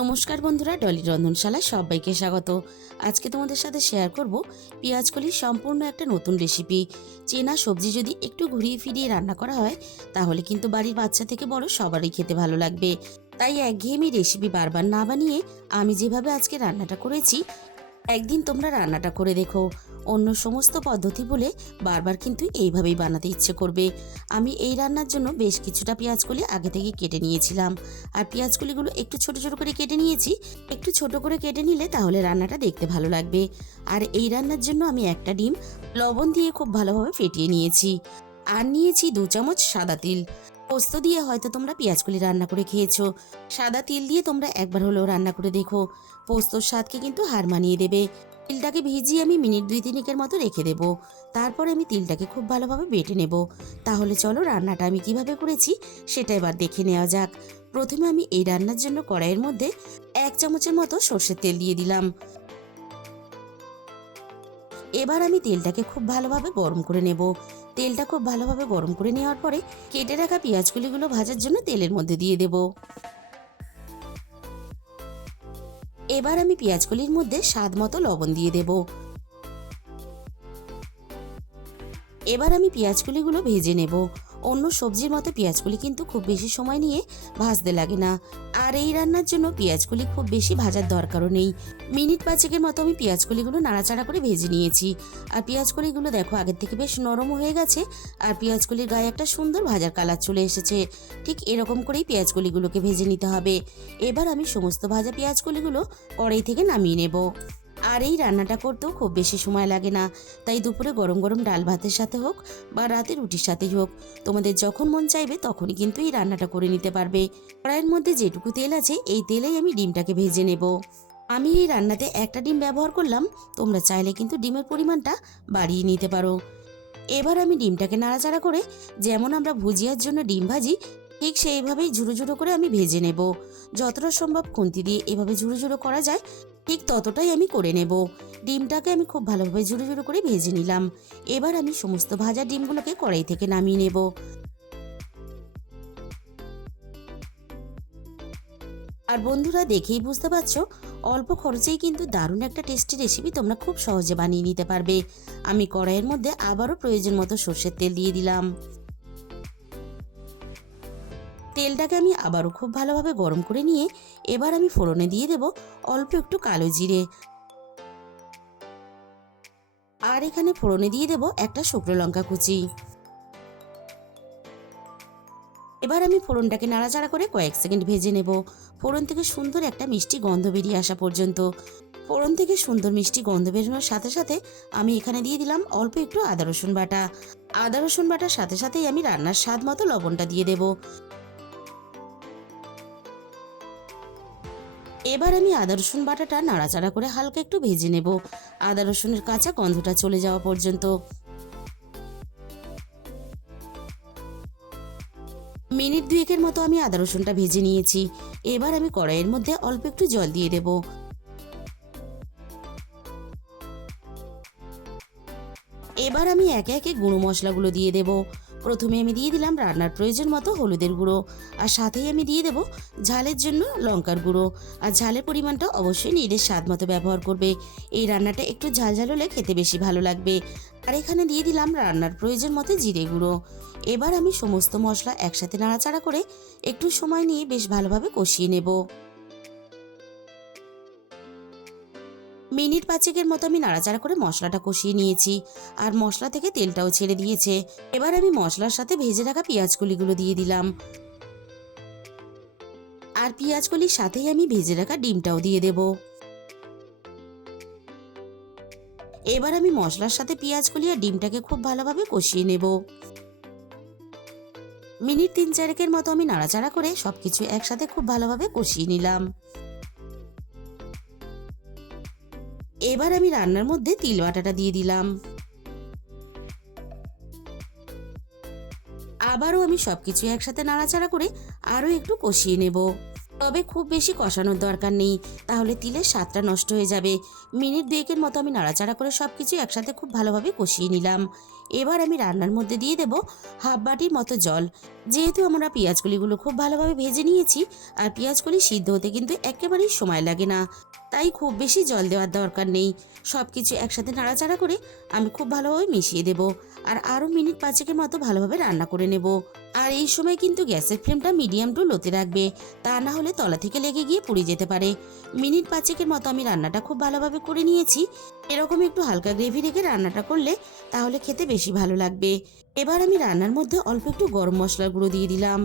নমস্কার বন্ধুরা, ডলি রন্ধনশালায় সবাইকে স্বাগত। আজকে তোমাদের সাথে শেয়ার করব পেঁয়াজকলির সম্পূর্ণ একটা নতুন রেসিপি। চেনা সবজি যদি একটু ঘুরিয়ে ফিরিয়ে রান্না করা হয় তাহলে কিন্তু বাড়ির বাচ্চা থেকে বড় সবারই খেতে ভালো লাগবে। তাই একঘেয়েমি রেসিপি বারবার না বানিয়ে আমি যেভাবে আজকে রান্নাটা করেছি, একদিন তোমরা রান্নাটা করে দেখো। অন্য সমস্ত পদ্ধতি বলে বারবার কিন্তু এইভাবেই বানাতে ইচ্ছে করবে। আমি এই রান্নার জন্য বেশ কিছুটা পেঁয়াজকলি আগে থেকে কেটে নিয়েছিলাম, আর পেঁয়াজকলিগুলো একটু ছোট ছোট করে কেটে নিয়েছি। একটু ছোট করে কেটে নিলে তাহলে রান্নাটা দেখতে ভালো লাগবে। আর এই রান্নার জন্য আমি একটা ডিম লবণ দিয়ে খুব ভালোভাবে ফেটিয়ে নিয়েছি, আর নিয়েছি 2 চামচ সাদা তিল। পোস্ত দিয়ে হয়তো তোমরা পেঁয়াজকলি রান্না করে খেয়েছো, সাদা তিল দিয়ে তোমরা একবার হলেও রান্না করে দেখো, পোস্তর স্বাদকে কিন্তু হার মানিয়ে দেবে। তিলটাকে ভিজিয়ে আমি মিনিট 2-3 মতো রেখে দেব। তারপর আমি তিলটাকে খুব ভালোভাবে বেটে নেব। তাহলে চলো রান্নাটা আমি কিভাবে করেছি সেটা এবার দেখে নেওয়া যাক। প্রথমে আমি এই রান্নার জন্য কড়াইয়ের মধ্যে 1 চামচের মতো সর্ষের তেল দিয়ে দিলাম। এবার আমি তেলটাকে খুব ভালোভাবে গরম করে নেব। তেলটা খুব ভালোভাবে গরম করে নেওয়ার পরে কেটে রাখা পেঁয়াজকলিগুলো ভাজার জন্য তেলের মধ্যে দিয়ে দেব। এবার আমি পেঁয়াজকলির মধ্যে স্বাদ মতো লবণ দিয়ে দেব। এবার আমি পেঁয়াজকলিগুলো ভেজে নেব। অন্য সবজির মতো পেঁয়াজকলি কিন্তু খুব বেশি সময় নিয়ে ভাজতে লাগে না, আর এই রান্নার জন্য পেঁয়াজকলি খুব বেশি ভাজার দরকারও নেই। মিনিট 5-এর মতো আমি পেঁয়াজকলিগুলো নাড়াচাড়া করে ভেজে নিয়েছি। আর পেঁয়াজকলিগুলো দেখো আগের থেকে বেশ নরম হয়ে গেছে, আর পেঁয়াজকলির গায়ে একটা সুন্দর ভাজার কালার চলে এসেছে। ঠিক এরকম করেই পেঁয়াজকলিগুলোকে ভেজে নিতে হবে। এবার আমি সমস্ত ভাজা পেঁয়াজকলিগুলো কড়াই থেকে নামিয়ে নেব। আর এই রান্নাটা করতেও খুব বেশি সময় লাগে না। তাই দুপুরে গরম গরম ডাল ভাতের সাথে হোক বা রাতে রুটির সাথেই হোক, তোমাদের যখন মন চাইবে তখনই কিন্তু এই রান্নাটা করে নিতে পারবে। কড়াইয়ের মধ্যে যেটুকু তেল আছে এই তেলেই আমি ডিমটাকে ভেজে নেব। আমি এই রান্নাতে একটা ডিম ব্যবহার করলাম, তোমরা চাইলে কিন্তু ডিমের পরিমাণটা বাড়িয়ে নিতে পারো। এবার আমি ডিমটাকে নাড়াচাড়া করে যেমন আমরা ভুজিয়ার জন্য ডিম ভাজি ঠিক সেইভাবেই ঝুড়ো ঝুড়ো করে আমি ভেজে নেব। যতটা সম্ভব খুন্তি দিয়ে এভাবে ঝুড়ো ঝুড়ো করা যায় ঠিক ততটাই আমি করে নেব। ডিমটাকে আমি খুব ভালোভাবে ঝুড়ো ঝুড়ো করে ভেজে নিলাম। এবার আমি সমস্ত ভাজা ডিমগুলোকে কড়াই থেকে নামিয়ে নেব। আর বন্ধুরা, দেখেই বুঝতে পারছো অল্প খরচেই কিন্তু দারুণ একটা টেস্টি রেসিপি তোমরা খুব সহজে বানিয়ে নিতে পারবে। আমি কড়াইয়ের মধ্যে আবারও প্রয়োজন মতো সর্ষের তেল দিয়ে দিলাম। তেলটাকে আমি আবারও খুব ভালোভাবে গরম করে নিয়ে এবার আমি ফোড়নে দিয়ে দেব অল্প একটু কালো জিরে। আর এখানে ফোড়নে দিয়ে দেব একটা শুকনো লঙ্কা কুচি। এবার আমি ফোড়নটাকে নাড়াচাড়া করে কয়েক সেকেন্ড ভেজে নেব, ফোড়ন থেকে সুন্দর একটা মিষ্টি গন্ধ বেরিয়ে আসা পর্যন্ত। ফোড়ন থেকে সুন্দর মিষ্টি গন্ধ বেরোনোর সাথে সাথে আমি এখানে দিয়ে দিলাম অল্প একটু আদা রসুন বাটা। আদা রসুন বাটার সাথে সাথেই আমি রান্নার স্বাদ মতো লবণটা দিয়ে দেব। এবার আমি আদা রসুন বাটাটা নাড়াচাড়া করে হালকা একটু ভেজে নেব, আদা রসুনের কাঁচা গন্ধটা চলে যাওয়া পর্যন্ত। মিনিট 2-এর মতো আমি আদা রসুনটা ভেজে নিয়েছি। এবার আমি কড়াইয়ের মধ্যে অল্প একটু জল দিয়ে দেব। এবার আমি একে একে গুঁড়ো মশলাগুলো দিয়ে দেব। প্রথমে আমি দিয়ে দিলাম রান্নার প্রয়োজন মতো হলুদের গুঁড়ো, আর সাথেই আমি দিয়ে দেব ঝালের জন্য লঙ্কার গুঁড়ো। আর ঝালের পরিমাণটা অবশ্যই নিজের স্বাদ মতো ব্যবহার করবে। এই রান্নাটা একটু ঝাল ঝাল হলে খেতে বেশি ভালো লাগবে। আর এখানে দিয়ে দিলাম রান্নার প্রয়োজন মতো জিরে গুঁড়ো। এবার আমি সমস্ত মশলা একসাথে নাড়াচাড়া করে একটু সময় নিয়ে বেশ ভালোভাবে কষিয়ে নেব। মিনিট 5-এর মতো আমি নাড়াচাড়া করে মশলাটা কষিয়ে নিয়েছি, আর মশলা থেকে তেলটাও ছেড়ে দিয়েছে। এবার আমি মশলার সাথে ভেজে রাখা পেঁয়াজকলিগুলো দিয়ে দিলাম, আর পেঁয়াজকলির সাথেই আমি ভেজে রাখা ডিমটাও দিয়ে দেব। এবার আমি মশলার সাথে পেঁয়াজকলি আর ডিমটাকে খুব ভালোভাবে কষিয়ে নেব। মিনিট 3-4-এর মতো আমি নাড়াচাড়া করে সবকিছু একসাথে খুব ভালোভাবে কষিয়ে নিলাম। এবার আমি রান্নার মধ্যে তিল বাটাটা দিয়ে দিলাম। আবারও আমি সবকিছু একসাথে নাড়াচাড়া করে আরও একটু কষিয়ে নেব। তবে খুব বেশি কষানোর দরকার নেই, তাহলে তিলের স্বাদটা নষ্ট হয়ে যাবে। মিনিট দুয়েকের মতো আমি নাড়াচাড়া করে সব কিছু একসাথে খুব ভালোভাবে কষিয়ে নিলাম। এবার আমি রান্নার মধ্যে দিয়ে দেব হাফ বাটির মতো জল। যেহেতু আমরা পেঁয়াজকলিগুলো খুব ভালোভাবে ভেজে নিয়েছি, আর পেঁয়াজকলি সিদ্ধ হতে কিন্তু একেবারেই সময় লাগে না, তাই খুব বেশি জল দেওয়ার দরকার নেই। সব কিছু একসাথে নাড়াচাড়া করে আমি খুব ভালোভাবে মিশিয়ে দেব, আর আরও মিনিট পাঁচেকের মতো ভালোভাবে রান্না করে নেব। আর এই সময় কিন্তু গ্যাসের ফ্লেমটা মিডিয়াম টু লোতে রাখবে, তা না হলে তলা থেকে লেগে গিয়ে পুড়ে যেতে পারে। মিনিট পাঁচেকের মতো আমি রান্নাটা খুব ভালোভাবে করে নিয়েছি। এরকম একটু হালকা গ্রেভি রেখে রান্নাটা করলে তাহলে খেতে বেশি ভালো লাগবে। এবার আমি রান্নার মধ্যে অল্প একটু গরম মশলার গুঁড়ো দিয়ে দিলাম।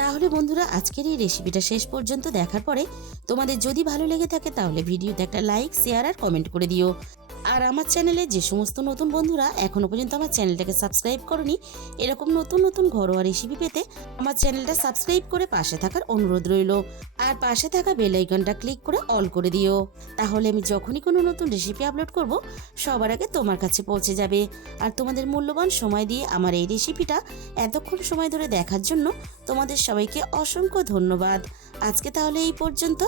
তাহলে বন্ধুরা, আজকের এই রেসিপিটা শেষ পর্যন্ত দেখার পরে তোমাদের যদি ভালো লেগে থাকে তাহলে ভিডিওতে একটা লাইক, শেয়ার আর কমেন্ট করে দিও। আর আমার চ্যানেলে যে সমস্ত নতুন বন্ধুরা এখনো পর্যন্ত আমার চ্যানেলটাকে সাবস্ক্রাইব করনি, এরকম নতুন নতুন ঘরোয়া রেসিপি পেতে আমার চ্যানেলটা সাবস্ক্রাইব করে পাশে থাকার অনুরোধ রইল। আর পাশে থাকা বেল আইকনটা ক্লিক করে অল করে দিও, তাহলে আমি যখনই কোনো নতুন রেসিপি আপলোড করব সবার আগে তোমার কাছে পৌঁছে যাবে। আর তোমাদের মূল্যবান সময় দিয়ে আমার এই রেসিপিটা এতক্ষণ সময় ধরে দেখার জন্য তোমাদের সবাইকে অসংখ্য ধন্যবাদ। আজকে তাহলে এই পর্যন্ত।